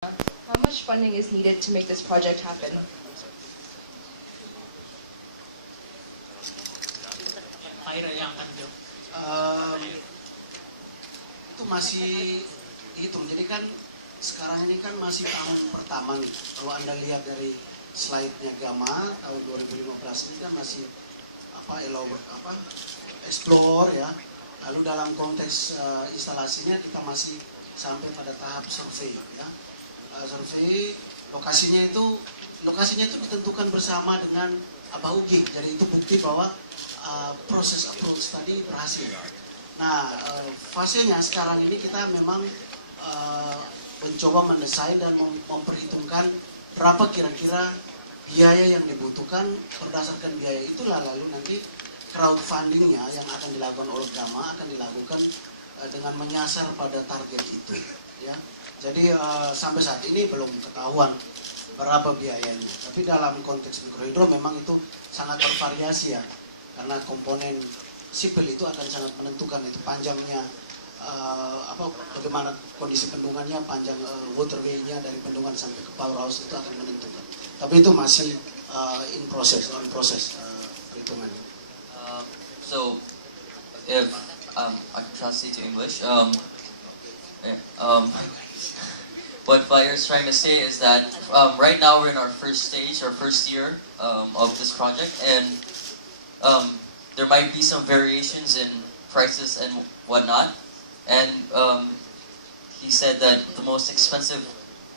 How much funding is needed to make this project happen? Itu masih hitung. Jadi kan sekarang ini kan masih tahun pertama nih. Kalau Anda lihat dari slide-nya Gama tahun 2015 ini kan masih explore ya. Lalu dalam konteks instalasinya kita masih sampai pada tahap survei ya. Survei lokasinya itu ditentukan bersama dengan Abah Ugi. Jadi itu bukti bahwa proses approach tadi berhasil. Nah, fasenya sekarang ini kita memang mencoba mendesain dan memperhitungkan berapa kira-kira biaya yang dibutuhkan. Berdasarkan biaya itulah lalu nanti crowdfundingnya yang akan dilakukan oleh Gama akan dilakukan dengan menyasar pada target itu ya. Jadi sampai saat ini belum ketahuan berapa biayanya. Tapi dalam konteks mikrohidro memang itu sangat bervariasi ya. Karena komponen sipil itu akan sangat menentukan itu panjangnya bagaimana kondisi bendungannya, panjang waterway-nya dari bendungan sampai ke powerhouse itu akan menentukan. Tapi itu masih on proses perhitungan. So if I can translate to English, what Fire is trying to say is that right now we're in our first stage, our first year of this project, and there might be some variations in prices and whatnot. And he said that the most expensive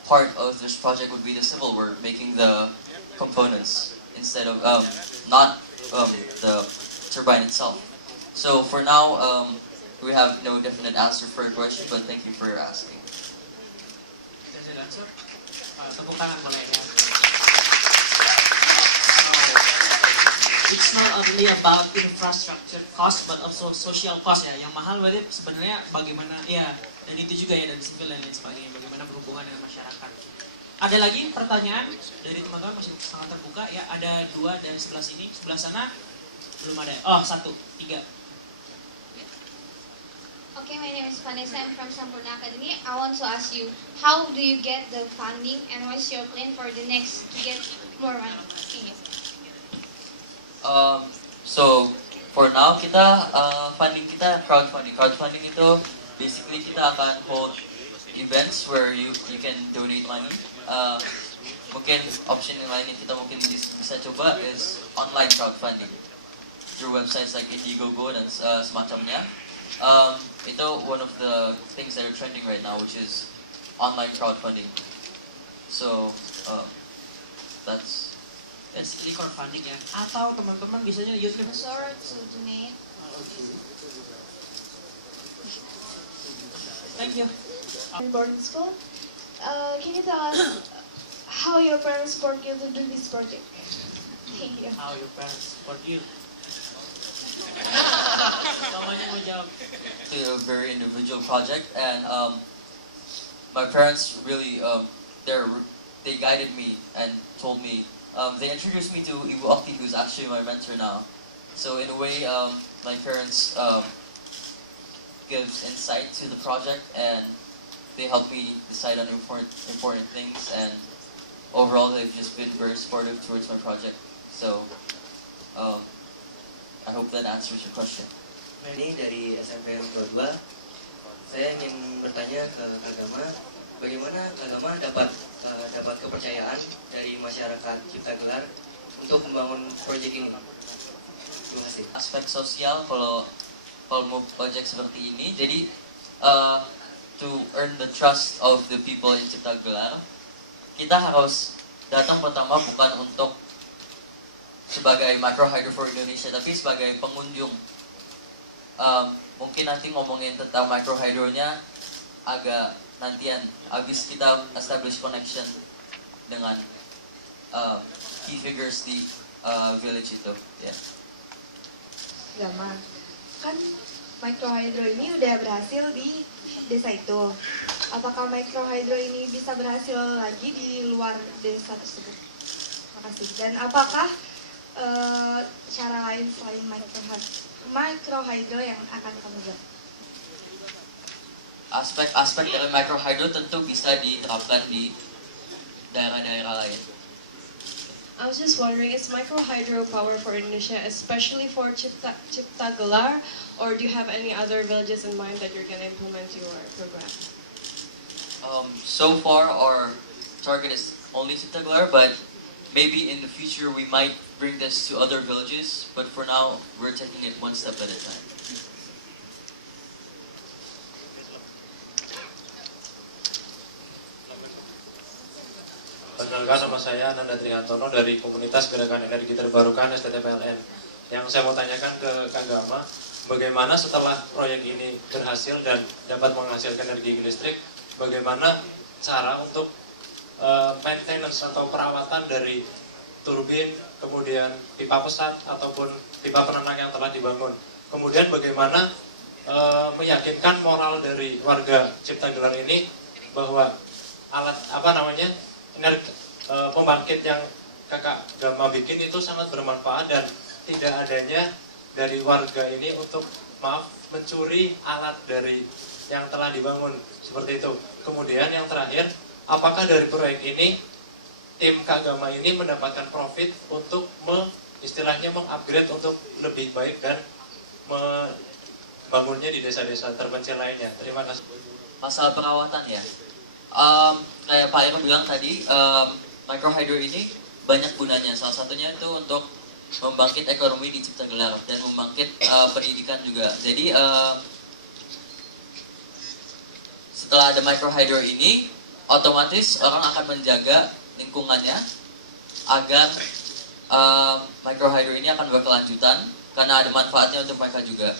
part of this project would be the civil work, making the components instead of not the turbine itself. So for now, we have no definite answer for your question, but thank you for your asking. Tepuk tangan boleh ya. It's not only about infrastructure cost but also social cost ya. Yang mahal berarti sebenarnya bagaimana ya, dan itu juga ya dari sipil dan lain sebagainya, bagaimana berhubungan dengan masyarakat. Ada lagi pertanyaan dari teman-teman, masih sangat terbuka ya. Ada dua dari sebelah sini, sebelah sana belum ada. Oh, satu, tiga. Okay, my name is Vanessa. I'm from Sampurna Academy. I want to ask you, how do you get the funding and what's your plan for the next to get more money? Thank you. So for now kita funding kita crowdfunding. Crowdfunding itu basically kita akan hold events where you can donate money. Mungkin option yang lain yang kita mungkin bisa coba is online crowdfunding through websites like Indiegogo dan semacamnya. Itu one of the things that are trending right now, which is online crowdfunding. So that's Basically crowdfunding ya. Atau teman-teman biasanya use Sorry to donate. Thank you. In boarding school, can you tell us how your parents support you to do this project? Thank you. How your parents support you? Mamanya mau jawab. It's a very individual project, and my parents really they guided me and told me. They introduced me to Ibu Okti, who's actually my mentor now. So in a way, my parents gives insight to the project, and they help me decide on important things. And overall, they've just been very supportive towards my project. So I hope that answers your question. Ini dari SMP yang kedua, saya ingin bertanya ke Kak Gama, bagaimana Kak Gama dapat kepercayaan dari masyarakat Cipta Gelar untuk membangun proyek ini? Terima kasih. Aspek sosial kalau mau project seperti ini, jadi to earn the trust of the people in Cipta Gelar, kita harus datang pertama bukan untuk sebagai Micro Hydro for Indonesia, tapi sebagai pengunjung. Mungkin nanti ngomongin tentang micro hydronya agak nantian, abis kita establish connection dengan key figures di village itu. Yeah. Gama, kan microhydro ini udah berhasil di desa itu. Apakah microhydro ini bisa berhasil lagi di luar desa tersebut? Makasih. Dan apakah cara lain selain microhydro yang akan kamu buat? aspek-aspek dari microhydro tentu bisa diterapkan di daerah-daerah lain. I was just wondering, is microhydro power for Indonesia especially for Cipta Gelar, or do you have any other villages in mind that you're going to implement your program? So far, our target is only Cipta Gelar, but maybe in the future we might bring this to other villages. But for now, we're taking it one step at a time. Perkenalkan, nama saya Nanda Trihantono dari Komunitas Gerakan Energi Terbarukan STTPLN. Yang saya mau tanyakan ke Kak Gama, bagaimana setelah proyek ini berhasil dan dapat menghasilkan energi listrik, bagaimana cara untuk maintenance atau perawatan dari turbin, kemudian pipa pesat ataupun pipa penanak yang telah dibangun. Kemudian bagaimana meyakinkan moral dari warga Cipta Gelar ini bahwa alat pembangkit yang Kakak Gama bikin itu sangat bermanfaat dan tidak adanya dari warga ini untuk mencuri alat dari yang telah dibangun seperti itu. Kemudian yang terakhir, apakah dari proyek ini tim Kak Gama ini mendapatkan profit untuk istilahnya mengupgrade untuk lebih baik dan membangunnya di desa-desa terpencil lainnya? Terima kasih. Masalah perawatan ya. Kayak Pak Ero bilang tadi, microhydro ini banyak gunanya. Salah satunya itu untuk membangkit ekonomi di Cipta Gelar dan membangkit pendidikan juga. Jadi setelah ada microhydro ini, otomatis orang akan menjaga lingkungannya agar microhydro ini akan berkelanjutan karena ada manfaatnya untuk mereka juga.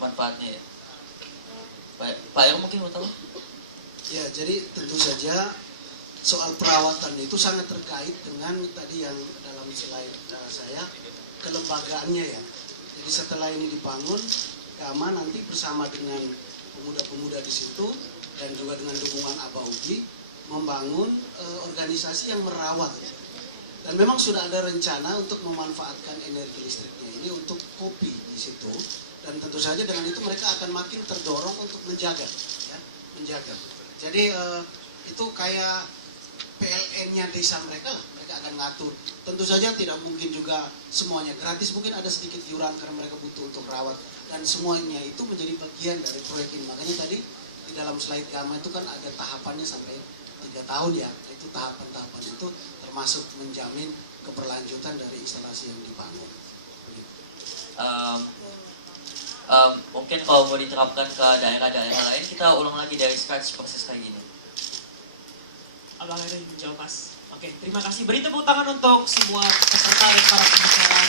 Manfaatnya ya. Pak Ero mungkin mau tahu? Ya, jadi tentu saja soal perawatan itu sangat terkait dengan tadi yang dalam slide saya, kelembagaannya ya. Jadi setelah ini dibangun, Gama nanti bersama dengan pemuda-pemuda di situ dan juga dengan dukungan Abaudi membangun organisasi yang merawat. Dan memang sudah ada rencana untuk memanfaatkan energi listriknya ini untuk kopi di situ. Dan tentu saja dengan itu mereka akan makin terdorong untuk menjaga, ya, menjaga. Jadi itu kayak PLN-nya desa mereka lah, mereka akan ngatur. Tentu saja tidak mungkin juga semuanya gratis, mungkin ada sedikit iuran karena mereka butuh untuk rawat. Dan semuanya itu menjadi bagian dari proyek ini. Makanya tadi di dalam slide Gama itu kan ada tahapannya sampai 3 tahun ya. Itu tahapan-tahapan itu termasuk menjamin keberlanjutan dari instalasi yang dibangun. Mungkin kalau mau diterapkan ke daerah-daerah lain, kita ulang lagi dari scratch proses kayak gini. Abang ada yang menjawab, Mas. Oke, terima kasih. Beri tepuk tangan untuk semua peserta dan para pembicara.